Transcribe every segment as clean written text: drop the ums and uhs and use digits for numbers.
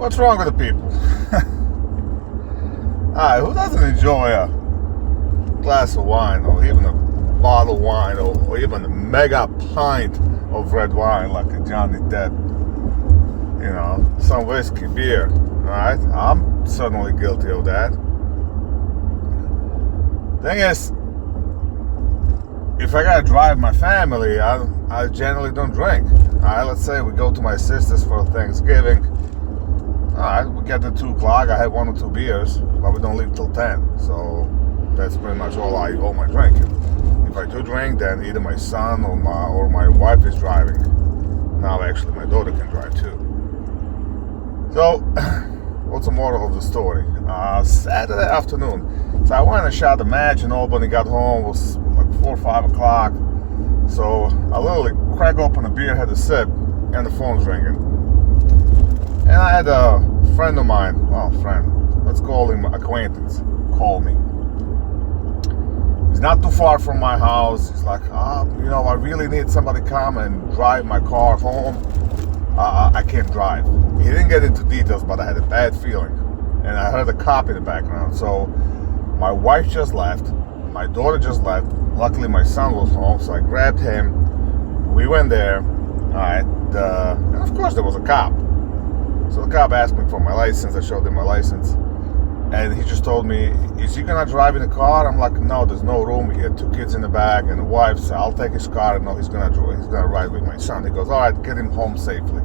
What's wrong with the people? Who doesn't enjoy a glass of wine, or even a bottle of wine, or even a mega pint of red wine like a Johnny Depp? You know, some whiskey, beer, right? I'm certainly guilty of that. Thing is, if I gotta drive my family, I generally don't drink. Alright, let's say we go to my sister's for Thanksgiving. Alright, we get to 2 o'clock, I have 1 or 2 beers, but we don't leave till 10. So that's pretty much all my drinking. If I do drink, then either my son or my wife is driving. Now actually my daughter can drive too. So, what's the moral of the story? Saturday afternoon. So I went and shot a match in Albany, got home, it was like 4 or 5 o'clock. So I literally cracked open a beer, had a sip, and the phone's ringing. And I had a friend of mine, let's call him acquaintance, call me. He's not too far from my house. He's like, I really need somebody to come and drive my car home. I can't drive. He didn't get into details, but I had a bad feeling. And I heard a cop in the background. So my wife just left. My daughter just left. Luckily, my son was home, so I grabbed him. We went there. All right. And of course, there was a cop. So the cop asked me for my license. I showed him my license. And he just told me, is he going to drive in the car? I'm like, no, there's no room. He had 2 kids in the back and a wife. So I'll take his car. No, he's going to ride with my son. He goes, all right, get him home safely.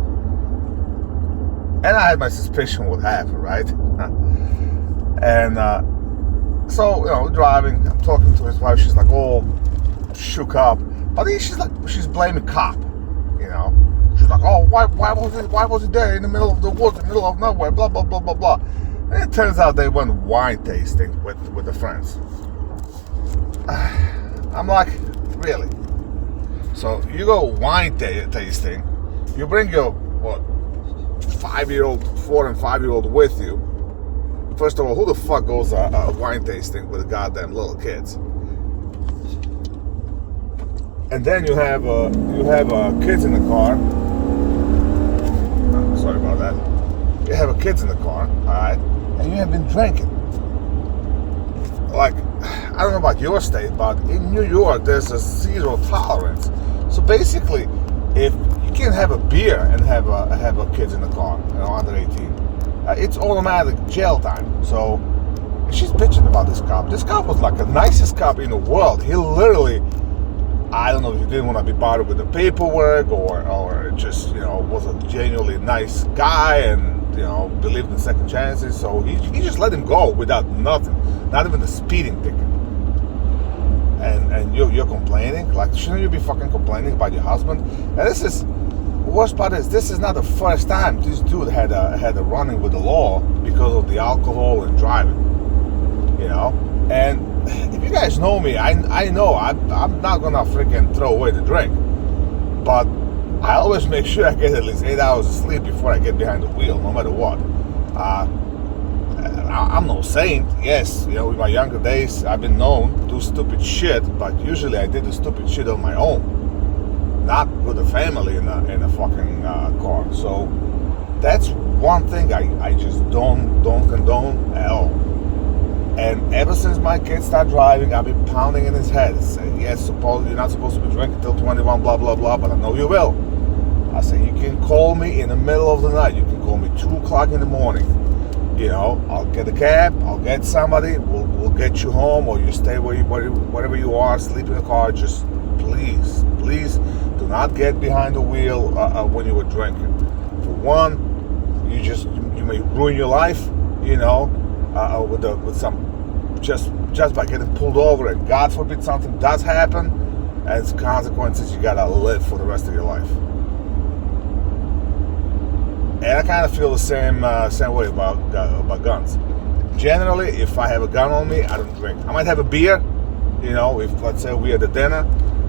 And I had my suspicion what happened, right? And so, driving, I'm talking to his wife. She's like, all shook up. But she's blaming cop, She's like, oh, why was he there in the middle of the woods, in the middle of nowhere, blah, blah, blah, blah, blah. And it turns out they went wine tasting with the friends. I'm like, really? So you go wine tasting, you bring your, 4 and 5-year-old with you. First of all, who the fuck goes wine tasting with goddamn little kids? And then you have kids in the car. Sorry about that. You have kids in the car, all right, and you have been drinking. Like, I don't know about your state, but in New York, there's a 0 tolerance. So basically, if you can't have a beer and have kids in the car, under 18, it's automatic jail time. So she's bitching about this cop. This cop was like the nicest cop in the world. He literally, I don't know if he didn't want to be bothered with the paperwork or just, was a genuinely nice guy and, believed in second chances. So he just let him go without nothing, not even the speeding ticket. And you're complaining? Like, shouldn't you be fucking complaining about your husband? And the worst part is, this is not the first time this dude had a running with the law because of the alcohol and driving, And if you guys know me, I know I'm not gonna freaking throw away the drink, but I always make sure I get at least 8 hours of sleep before I get behind the wheel, no matter what. I'm no saint. Yes, in my younger days, I've been known to do stupid shit, but usually I did the stupid shit on my own, not with the family in a fucking car. So that's one thing I just don't condone at all. And ever since my kids started driving, I've been pounding in his head, saying, yes, you're not supposed to be drinking till 21, blah, blah, blah, but I know you will. I say, you can call me in the middle of the night. You can call me 2 o'clock in the morning. I'll get a cab, I'll get somebody, we'll get you home, or you stay wherever you are, sleep in the car. Just please do not get behind the wheel when you were drinking. For one, you may ruin your life, with some just by getting pulled over, and God forbid something does happen, as consequences you gotta live for the rest of your life. And I kind of feel the same way about guns. Generally, if I have a gun on me, I don't drink. I might have a beer, if let's say we had a dinner,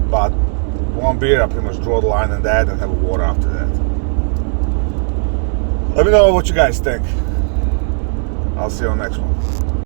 but 1 beer, I pretty much draw the line on that and have a water after that. Let me know what you guys think. I'll see you on the next one.